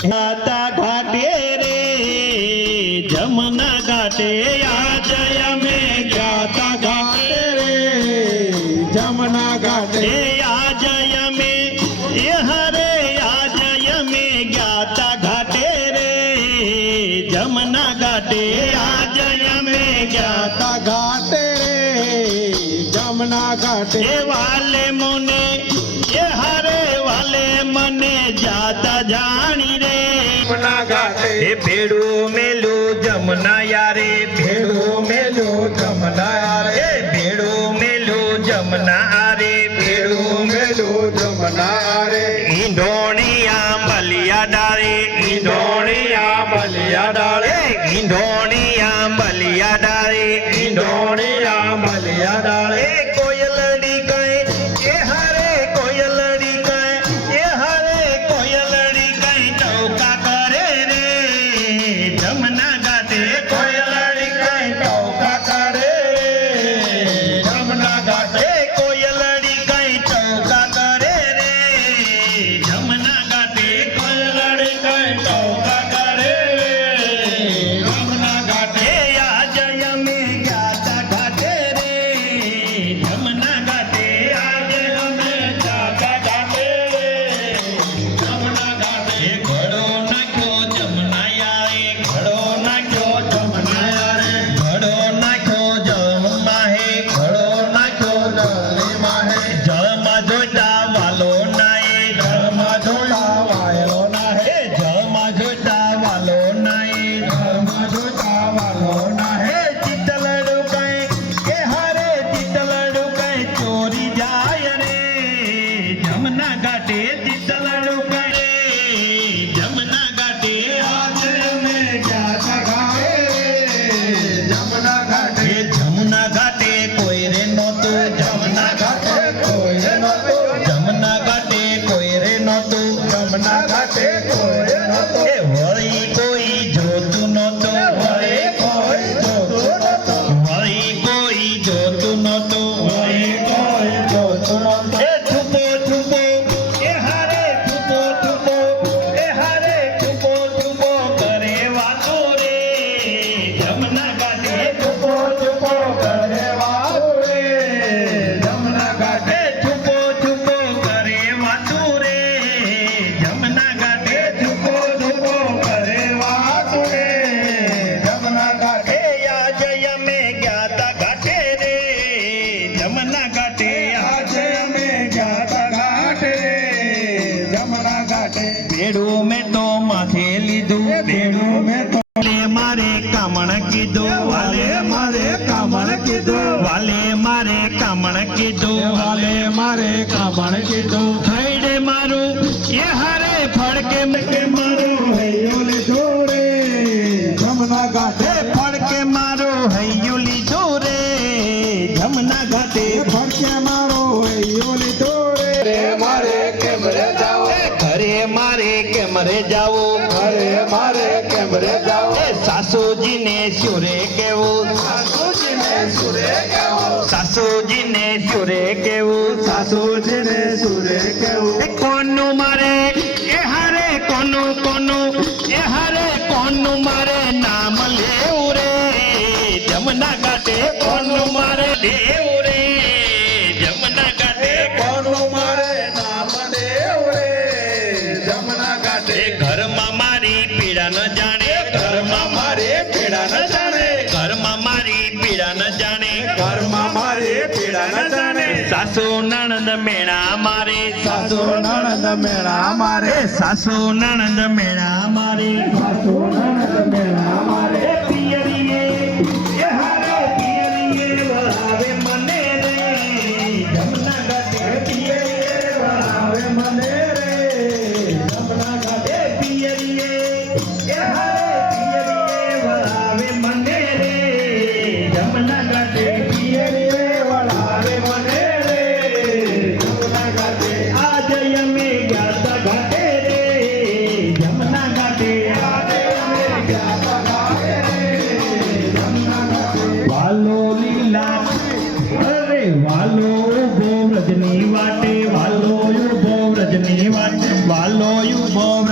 ગાતા ઘાટે રે જમના ઘાટે આજ અમે ગાતા ઘાટે રે જમના ઘાટે આજ અમે હરે આજ અમે ગાતા ઘાટે રે જમના ઘાટે આજ અમે ગાતા ઘાટે રે જમના ઘાટે વાલે મોને હરે વાલે મને જાતા જાણી રે જમના ઘાટે ભેડું મેલું જમના યારે ભેડું મેલું જમના યારે ભેડું મેલું જમના આરે ભેડું મેલું જમના આરે ઈંઢોણિયા બલિયા ડાળે ઈંઢોણિયા બલિયા ડાળે ઈંઢોણિયા બલિયા ડાળે ઈંઢોણિયા બલિયા ડાળે કોયલડી કઈ એ હરે કોયલડી કઈ એ હરે કોયલડી કઈ ટોકા કરે રે જમના ઘાટે કોયલડી કઈ ટોકા કરે રે જમના ઘાટે કોયલડી કઈ ટોકા કરે રે જમના ઘાટે કોયલડી કઈ ટોકા કરે રે જમના ઘાટે આજ અમે ગાતા ઘાટે રે જમના ઘાટે આજ અમે ગાતા ઘાટે રે જમના ઘાટે ઘડો નાખ્યો જમના યારે ઘડો નાખ્યો જમના યારે ઘડો નાખ્યો જમમાં હે ઘડો નાખ્યો જળમાં હે જળમાં જોઈતા વાલો નાય જળમાં જોઈતા વાલો ના હે જળમાં જોઈતા વાલો નાય જળમાં જોઈતા વાલો ના હે ચિતલડું કઈ એ હરે ચિતલડું કઈ ચોરી જાય રે જમના ઘાટે ચિતલડું કઈ જમના ઘાટે આજે અમે ગાતા ઘાટે જમના ઘાટે જમના ઘાટે કોઈ રે નહોતું જમના ઘાટે કોઈ રે નહોતું જમના ઘાટે કોઈ રે નહોતું જમના ઘાટે કોઈ રે નહોતું એ વળી કોઈ જોતું નહોતું વળી કોઈ જોતું નહોતું વળી કોઈ જોતું નહોતું વળી કોઈ જોતું નહોતું એ છુપો છુપો એ હારે છુપો છુપો એ હારે છુપો છુપો કરે વાતો રે જમના ઘાટે છુપો છુપો કરે વાતો રે જમના ઘાટે છુપો છુપો કરે વાતો રે જમના ઘાટે છુપો છુપો કરે વાતો રે જમના ઘાટે આજ અમે ગાતા ઘાટે રે જમના ઘાટે આજે અમે ગાતા ઘાટે રે જમના ઘાટે ભેડું મેં તો માથે લીધું ભેડું મેં તો મારે કામણ કીધું વાલે મારે કામણ કીધું વાલે મારે કામણ કીધું વાલે મારે કામણ કીધું થઈડે મારું એ હારે ફડકે કે મારું હૈયું લીધું રે જમના ઘાટે ફડકે મારું હૈયું લીધું રે જમના ઘાટે ફડકે મારું હૈયું લીધું રે મારે કેમ રે જાઓ ઘરે મારે કેમ રે જાઓ ઘરે મારે કેમ રે જાઓ સાસુજીને સુરે કેવું સાસુજીને સુરે કેવું સાસુજીને સુરે કેવું સાસુજીને સુરે કેવું કોનું મારે એ હારે કોનું કોનું એ હારે કોનું મારે નામ લેવું રે જમના ઘાટે કોનું મારે દેવું રે જમના ઘાટે કોનું મારે નામ દેવું રે જમના ઘાટે ઘરમાં મારી પીડા ન જાણે ઘરમાં મારે પીડા ન જાણે ઘરમાં મારી પીડા ન જાણે ઘરમાં મારે પીડા ન જાણે સાસુ નણંદ મેણા મારે સાસુ નણંદ મેણા મારે સાસુ નણંદ મેણા મારે સાસુ નણંદ મેણા મારે પિયરીએ એ હારે પિયરીએ વળાવે મને રે જમના ઘાટે પિયરીએ વળાવે મને રે જમના ઘાટે પિયરીએ એ હારે પિયરીએ વળાવે મને રે જમના ઘાટે પિયરીએ વળાવે મને રે જમના ઘાટે આજ અમે ગાતા ઘાટે રે જમના ઘાટે આજે અમે ગાતા ઘાટે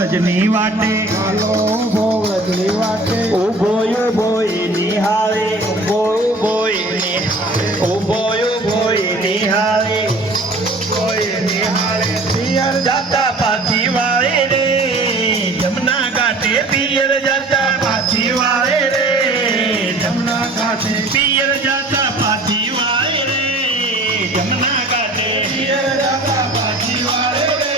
વ્રજની વાટે હાલો ઉભો વ્રજની વાટે ઉભો ઉભો એ નિહાળે ઉભો ઉભો એ નિહાળે ઉભો ઉભો એ નિહાળે ઉભો એ નિહાળે પિયર જાતા પાછી વાળે રે જમના ઘાટે પિયર જાતા પાછી વાળે રે જમના ઘાટે પિયર જાતા પાછી વાળે રે જમના ઘાટે પિયર જાતા પાછી વાળે રે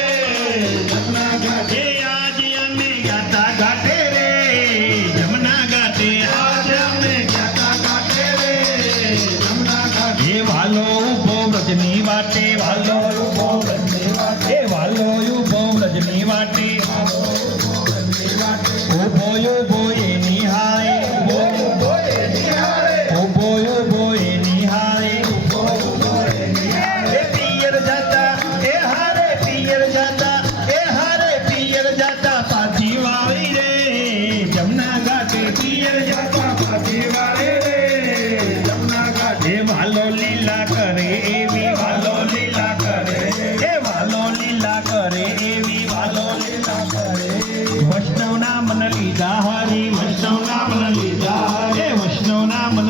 જમના ઘાટે આજ અમે ગાતા ઘાટે રે જમના ઘાટે આજ અમે ગાતા ઘાટે રે જમના ઘાટે વાલો ઉભો વ્રજની વાટે વાલો ઉભો વ્રજની વાટે વાલો ઉભો વ્રજની વાટે ઉભો ઉભો એ નિહાળે ઉભો ઉભો એ નિહાળે ઉભો ઉભો એ નિહાળે ઉભો ઉભો એ નિહાળે પિયર જાતા એ હારે પિયર જાતા એ હારે પિયર જાતા પાછી વાળી રે જમના ઘાટે પિયર જાતા પાછી વાળી રે જમના ઘાટે વાલો લીલા કરે એવી વાલો લીલા કરે એ વાલો લીલા કરે એવી વાલો લીલા કરે વૈષ્ણવના મન લીધા હરી વૈષ્ણવના મન લીધા હરે વૈષ્ણવના મન